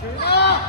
傳啦！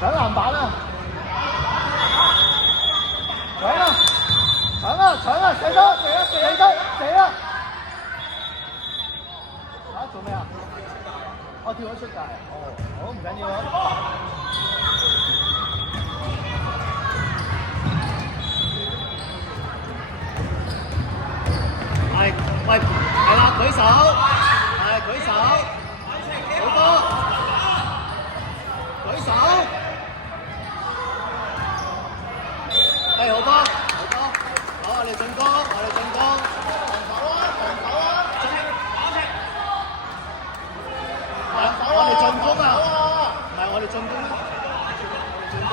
搶籃板啊！搶啊！搶啊！搶啊！射得！射得！射啊！啊！做咩啊？我跳咗出界啊！哦，好唔緊要啊。係，喂，係啦，舉手，係舉手，好波，舉手。係好波，好波，好，我哋進攻，我哋進攻，防守啊，防守啊，我哋進攻啊，唔係我哋進攻啊，進攻，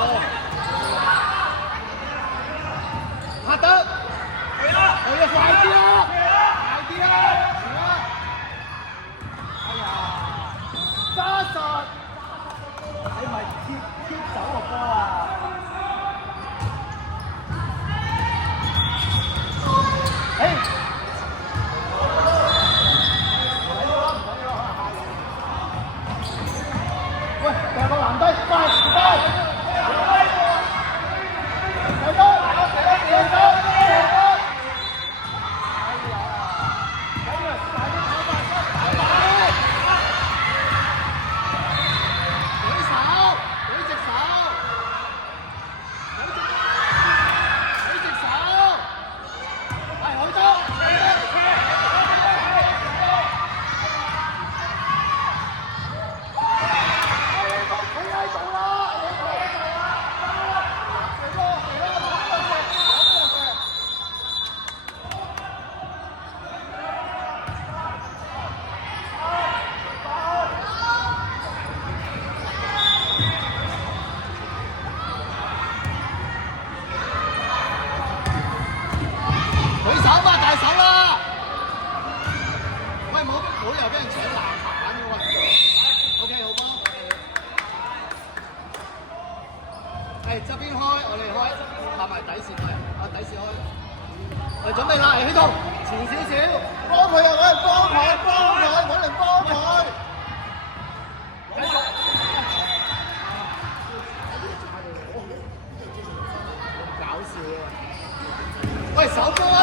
拍得，我要快啲啊，快啲啊，哎呀，揸實，你咪貼走個波啊！喂，掉個籃低，快！側邊開，我哋開，拍埋底線嚟，底線開。我哋準備啦，喺度，前少少，幫佢啊！揾人幫佢，揾人幫佢。繼續。搞笑啊！喂，手波啊！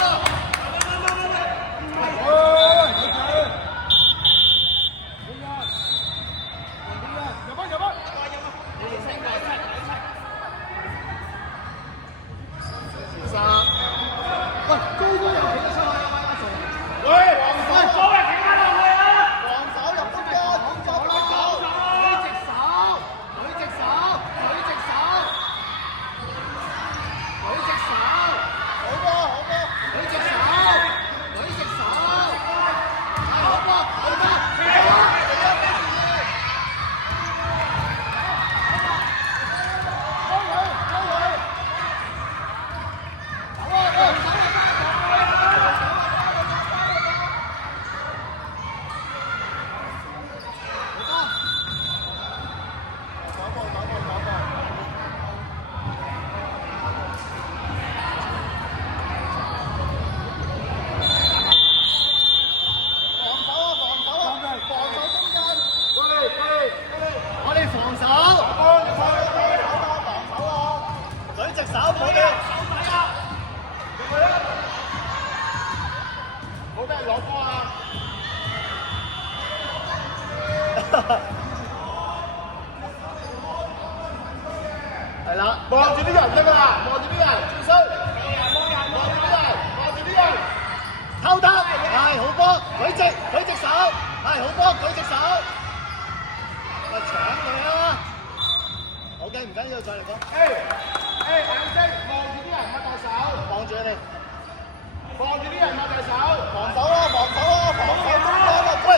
係啦，啦，望住啲人得㗎啦，望住啲人，轉身，望住啲人，望住啲人，偷得，係好波，舉隻手，係好波，舉隻手，喂搶佢啊！好嘅，唔緊要，再嚟講。眼睛望住啲人擘大手，望住你哋，望住啲人擘大手，防守啦，防守啦，防守啦！喂，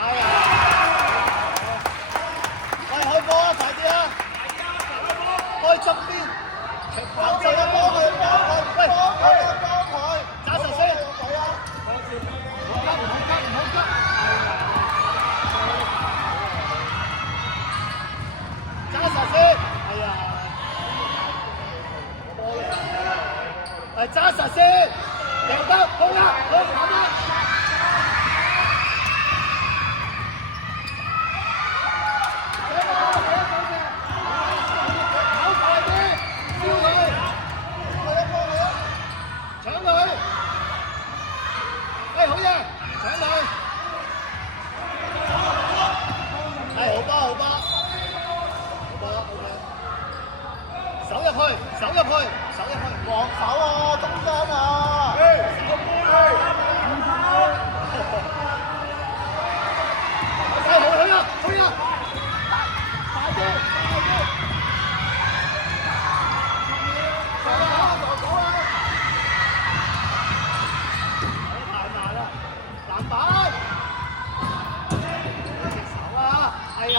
哎呀！喂，開波啊，快啲啊！開側邊，跑出啦，幫佢，揸實先。唔好急，揸實先。哎呀！係揸實先，贏得好啦，好跑啦！手入去，防守啊，中間啊！去啊！快啲！走啊！太慢啦！籃板！隻手啊！哎呀！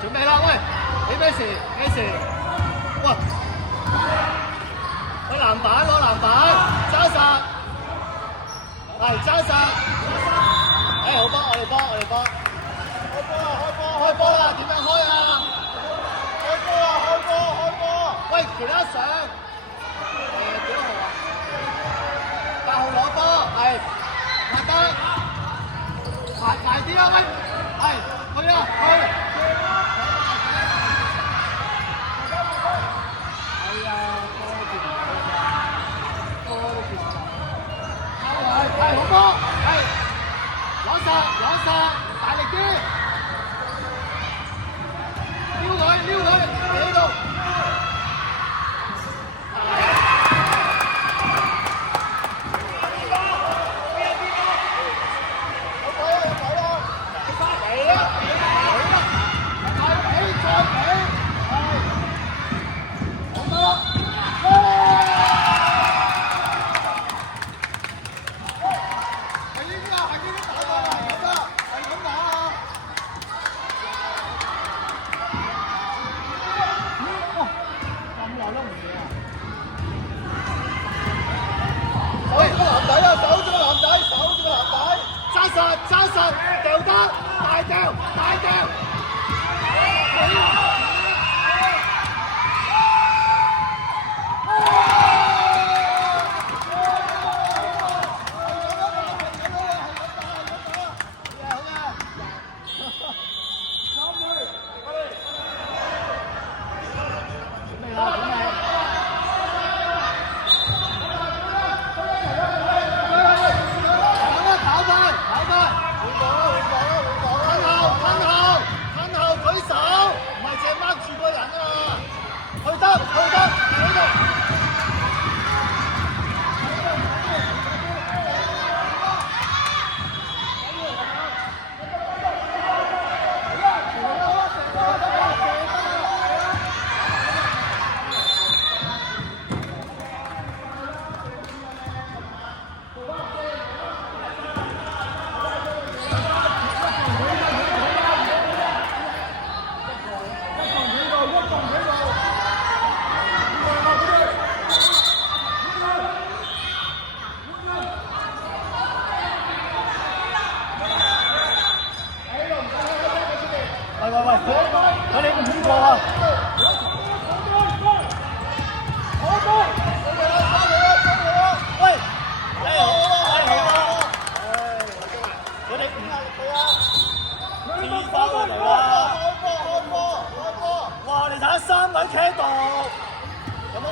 準備啦，喂！你咩事？哇！攞籃板，揸實，係揸實。好波，我哋波。開波啦！點樣開啊？開波！喂，其他上。幾多號啊？8號攞波，係拍得，快啲啦，喂！係，去啊，去！係好波，係攞實，大力啲，撩佢，喺度。揸實，掉得，大掉！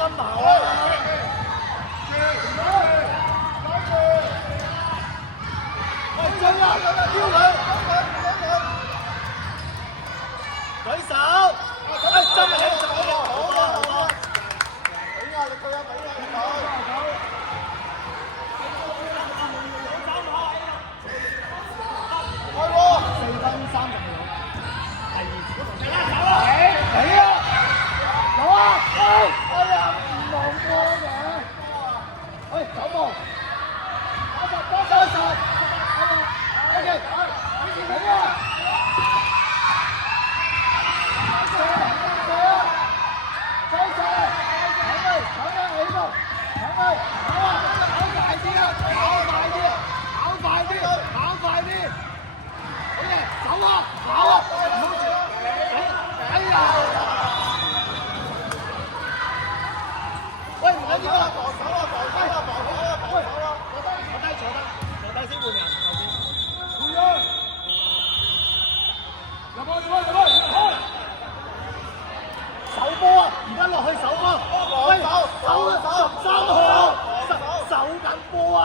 三矛啊！喂，追啊！挑佢！舉手！喂，真係你做嘅，好啊好啊！俾啊！你退啊！俾啊！開波4分30秒，第二次。嚟啊！攞啊！哎呀，唔望波嘅。喂，走步。30。OK，嚟啊！喂，唔緊要啊，防守啊，防守啊，防守啊，防守啊！坐低先換人，後邊。手波啊！而家落去手波，喂，手手緊波啊！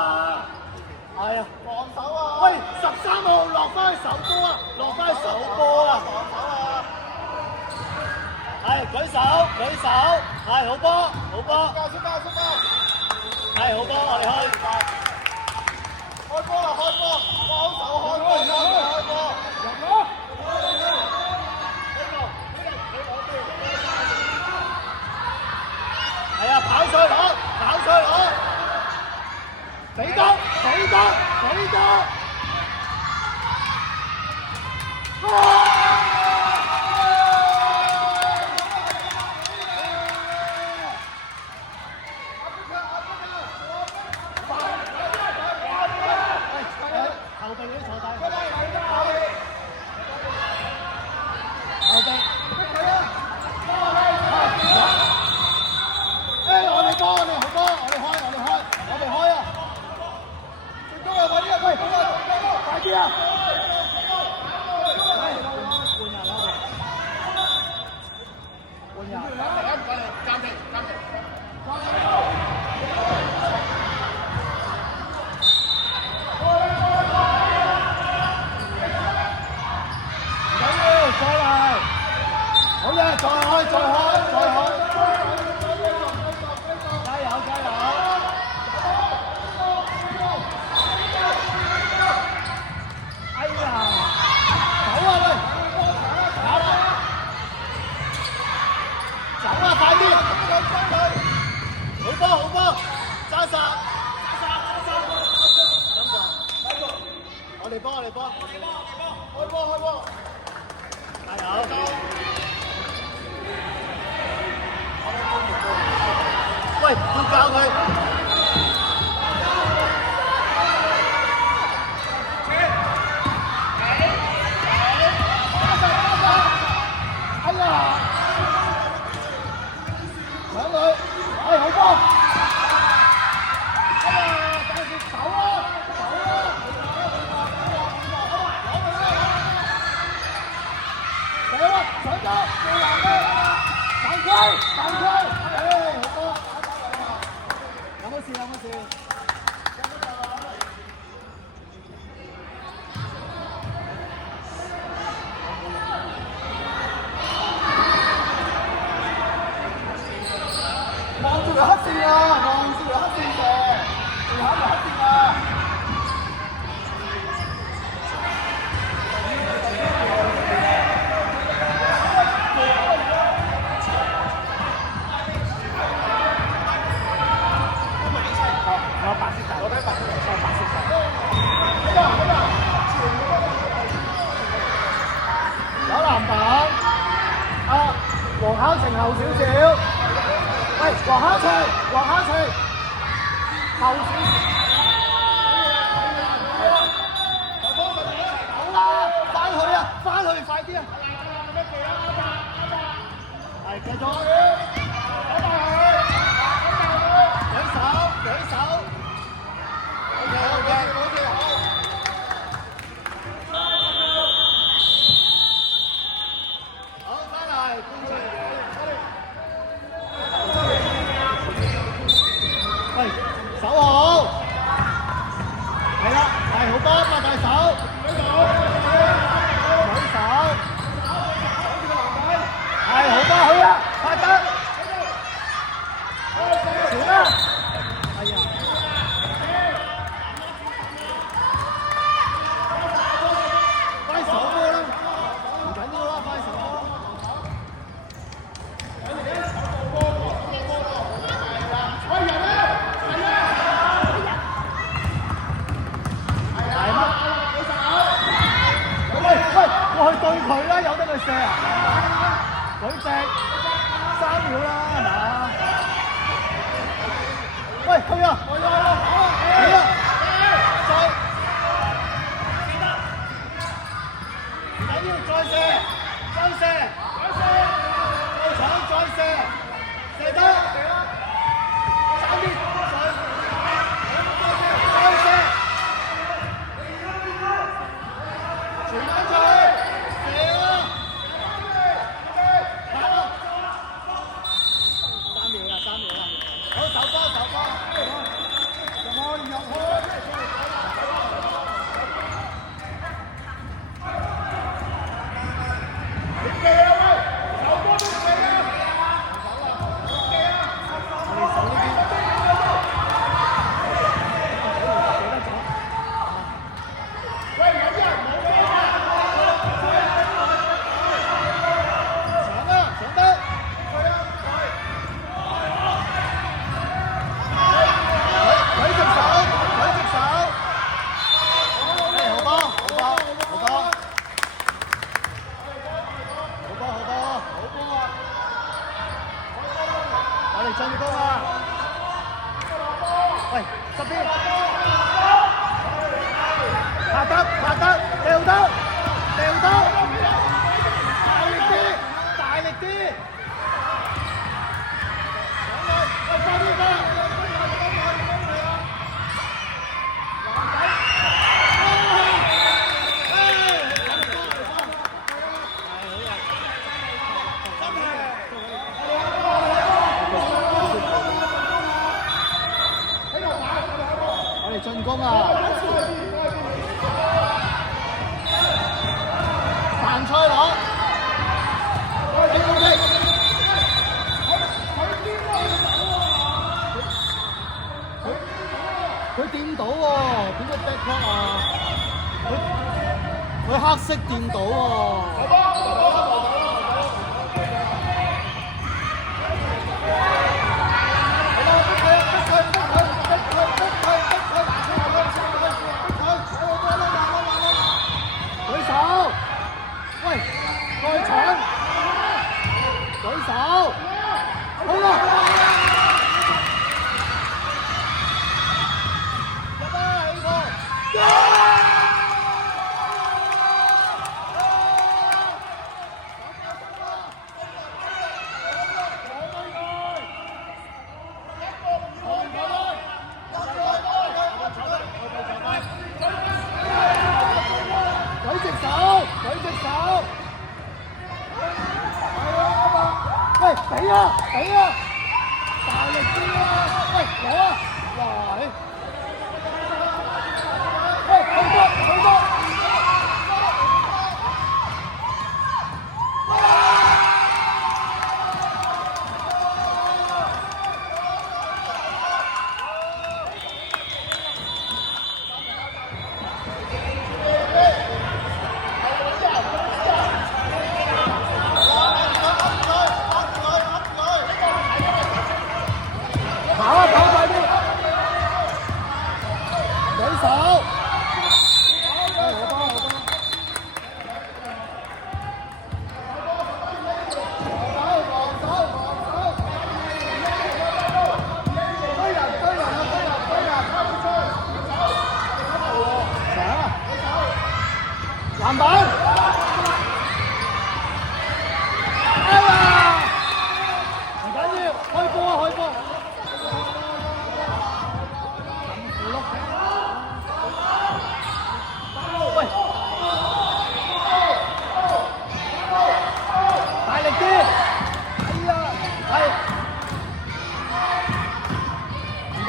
係啊，防守啊！喂，13號落翻去手波啊！落翻去手波啊！防守啊！係舉手，係好波，好波，出界！係好波，我哋開。開波啦！開波！幫手開波！入咗！係啊，跑上去攞！俾多！後備嗰啲坐低。後備。我哋波，我哋好波，我哋開啊！最終係揾呢個喂，快啲啊！換人，暫停。再嚟，好嘢，再開！加油！哎呀，走啊喂！走啊，快啲！好波，揸實！我哋波！開波！加油！喂，要教佢。哎呀！搶佢！好波！哎呀，等住走啊！上咗，犯規！好波！有冇事？望住條黑線啊！仲有黑線啊！有籃板，黃考晴後少少，喂，黃考晴，後少少，好啦，翻去，快啲啊！係繼續，舉手，OK，好，翻嚟，觀眾。喂，手好，係啦，係好波，擘大手，舉手，係好波，好啦，拍得，傳啦，哎呀，快手波啦，唔緊要啦，快手波。我去對佢啦，有得佢射啊！舉直3秒啦，係嘛？喂，去啊！嚟啊！再唔緊要，再射，再射，再搶，再射，射得3秒，再射，傳翻出去。進攻啊！喂，側邊，拍得，掉得，大力啲，喂，快啲㗎！進攻啊！彈菜攞，佢掂到喎，點解 back cut 啊？佢黑色掂到喎。喂，再搶，舉手，好啦，入啦呢個，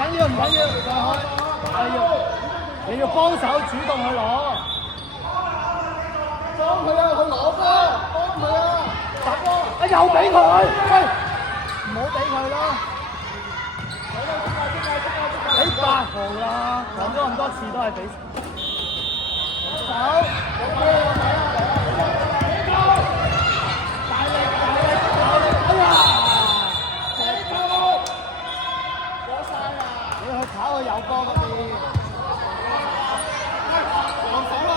緊要，唔緊要，再開，你要幫手主動去攞，幫佢啊！佢攞波，幫佢啊！打波，啊又俾佢，喂，唔好俾佢咯。俾8號啦，講咗咁多次都係俾手，大力，哎呀！你去跑去有波嗰邊，防守啦！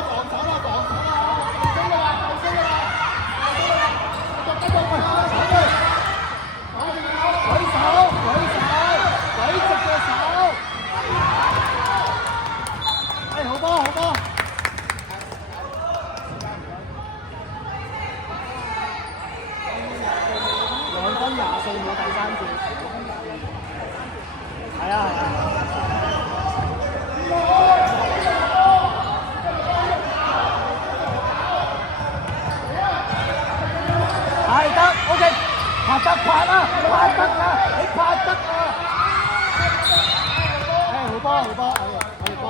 舉直隻手，好波！2分24秒第3節，係啊。係得 ，OK， 拍得，你拍得啊！好波，我哋波。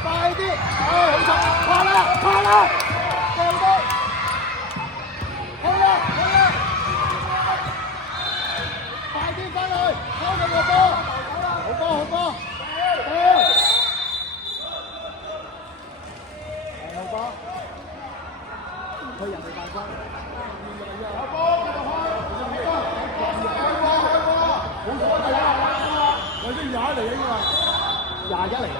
快啲！好拍啦！快啲返去，拋佢個波！好波！好波！去人哋大波！有波！好波！我先21嚟嘅應該，21嚟嘅。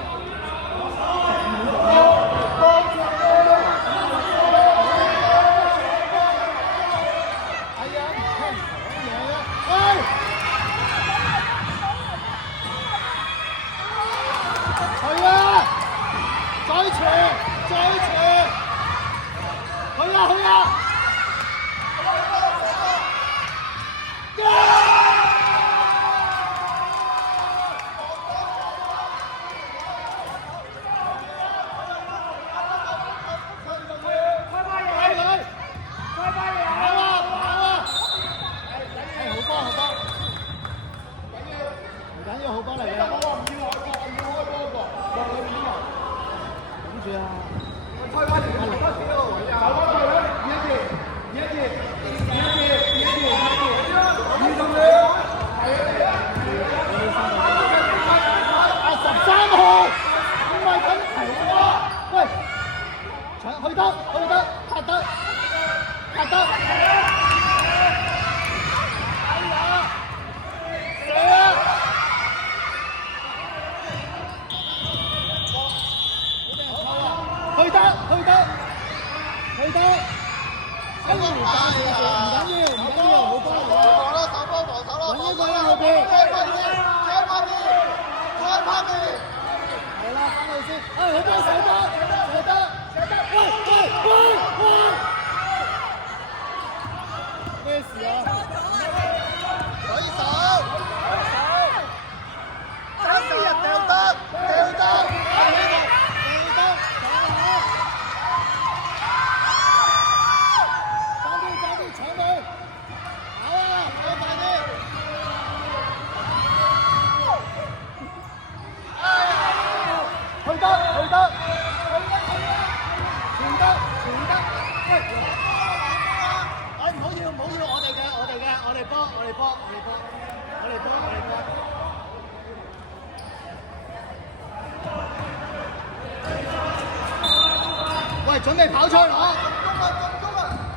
喂，準備跑出去攞！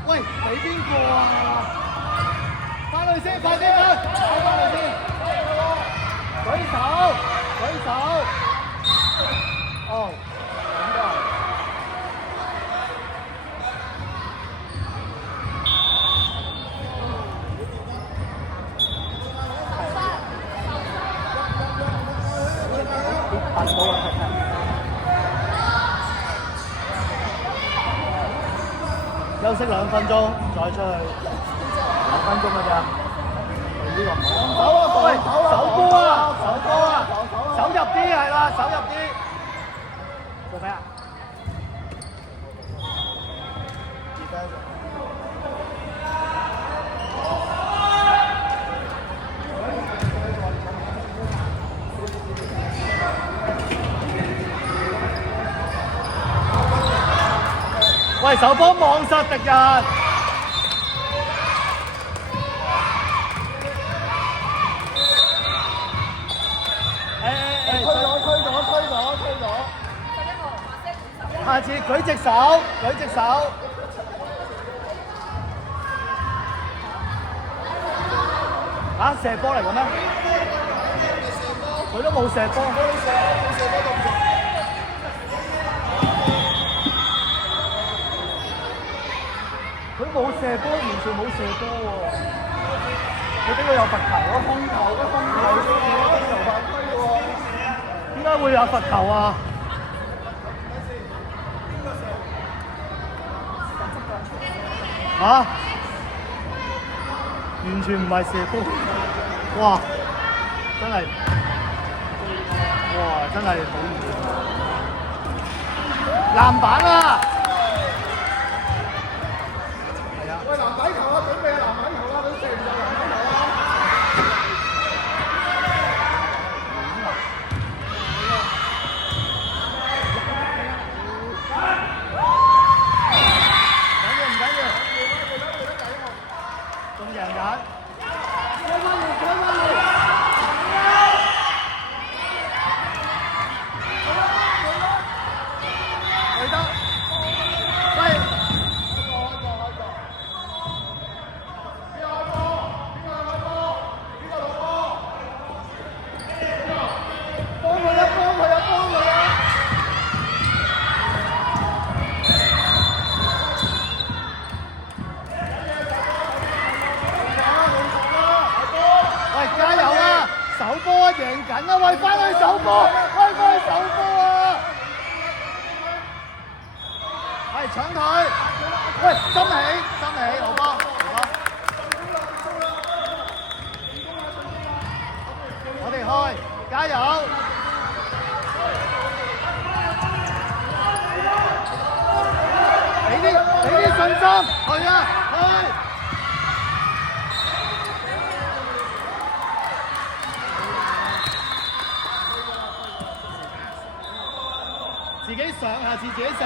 喂，俾邊個啊？翻去先，快啲翻去先！舉手！哦，咁㗎。拍到啦！休息2分鐘，再出去2分鐘㗎咋？呢個唔好。走啊！喂，走波啊！啲係啦，手入啲。做咩啊？喂，手波望實敵人。推咗。下次舉隻手，舉隻手。啊，射波嚟嘅咩？佢都冇射波。佢冇射波，完全冇射波喎。佢呢個有罰球啊，控球嘅控球犯規喎。點解會有罰球啊？嚇！完全唔係射波。哇！真係，哇！真係好遠。籃板啊！係啊。喂，籃底球啊，準備籃板球啦，佢射唔入籃板球啊！贏緊啊！喂，翻去手波，喂，翻去手波啊！係搶佢，喂，心起，好波，我哋開，加油！俾啲信心，去啊，去！自己上，下次自己射。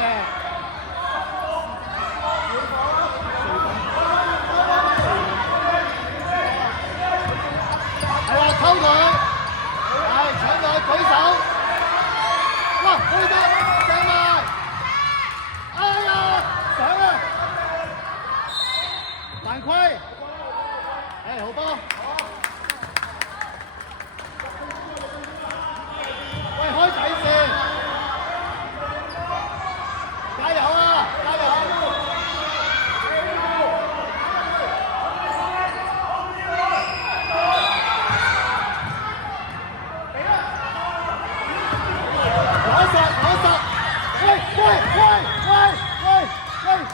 係啦，溝佢，係搶佢，舉手。哇，去得，掟埋。哎呀，上啊！犯規。好波。喂，開底線。加油啊！加油！攞實！喂！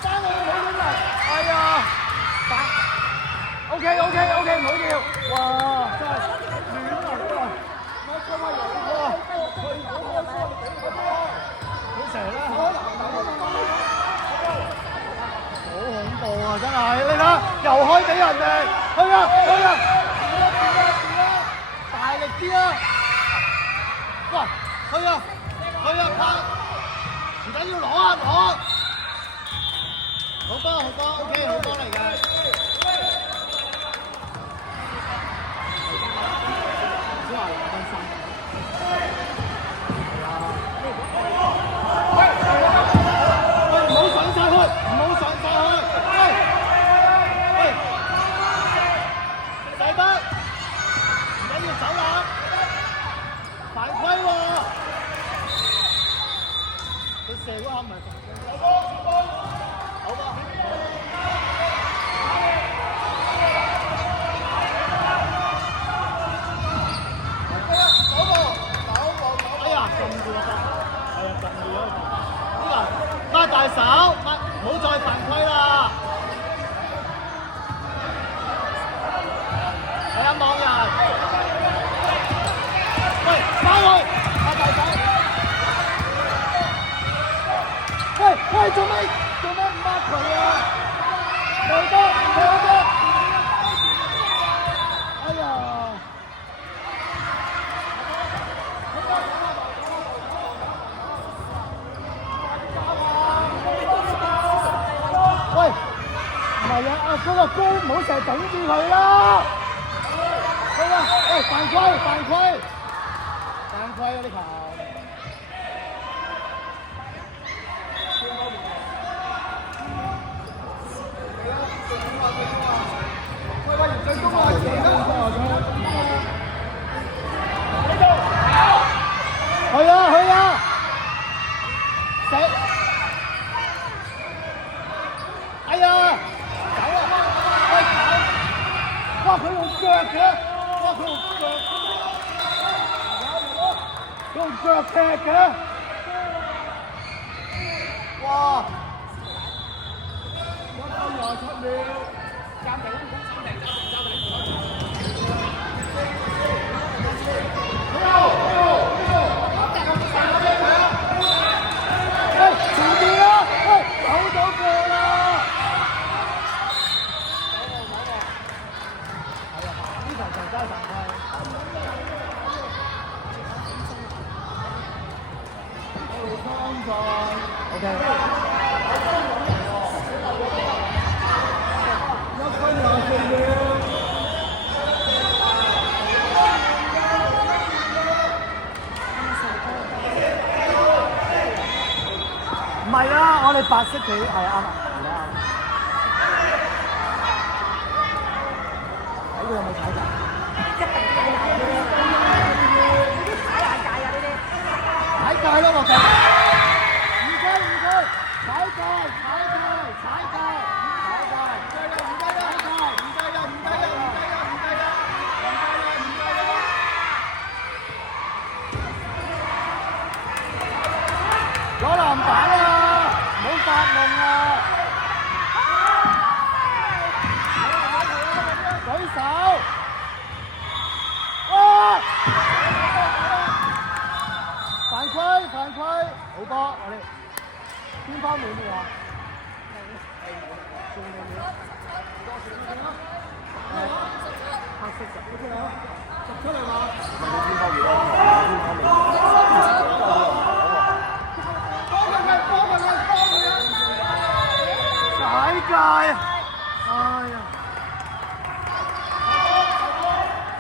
翻去冇咁嚟！哎呀！OK，唔好跳！哇！真係亂啊！好蛇啦！好恐怖啊！真係，你睇又開俾人哋，去啊！大力啲啊！哇！去啊！拍！唔緊要攞！好波 ，OK， 好波嚟㗎。只話2分3。唔好上晒去！細北，唔緊要走啦，犯規喎！佢射嗰下唔係犯規。好波！喂，做咩唔抹佢啊？佢多。哎呀！喂，唔係啊，嗰個高唔好成日頂住佢啦。好啊，喂，犯規啊！呢球。喂，最高啊！去啊！死！哎呀！走啊！喂，跑！哇，佢用腳嘅！佢用腳踢嘅！哇！1分27秒，暫停。唔係啦，我哋白色佢係啱啊，睇佢有冇踩界？踩界咯，我計。唔該，踩界。攞籃板啊！唔好發夢啊！舉手！哇！犯規！好波，我哋邊方面嘅話？黑色10 出嚟嘛？唔係邊方面咯？踩界啊！哎呀！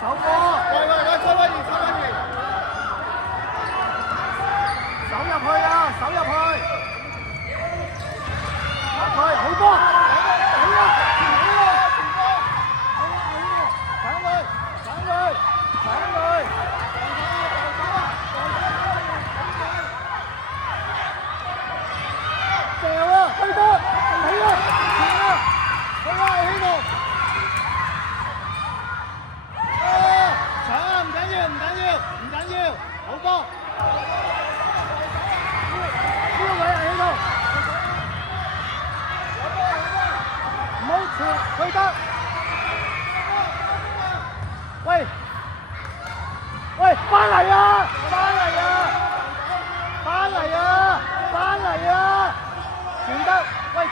走波！喂，收翻完！手入去啊！好波！好波！呢個位喺度，唔好傳，去得。喂，翻嚟啊！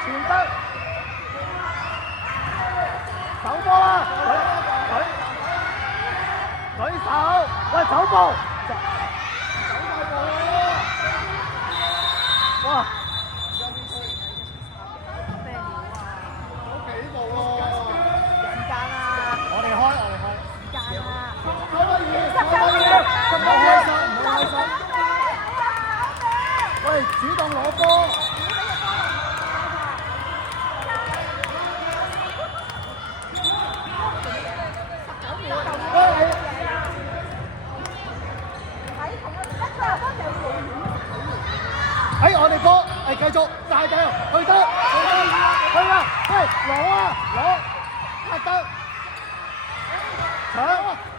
傳得，走波啊！舉手，喂，走步。哇！好幾步喎！時間啊！我哋開。時間啊！唔好開心。喂，主動攞波。喺我哋波，繼續大腳去得，去啊！喂，攞，得，搶！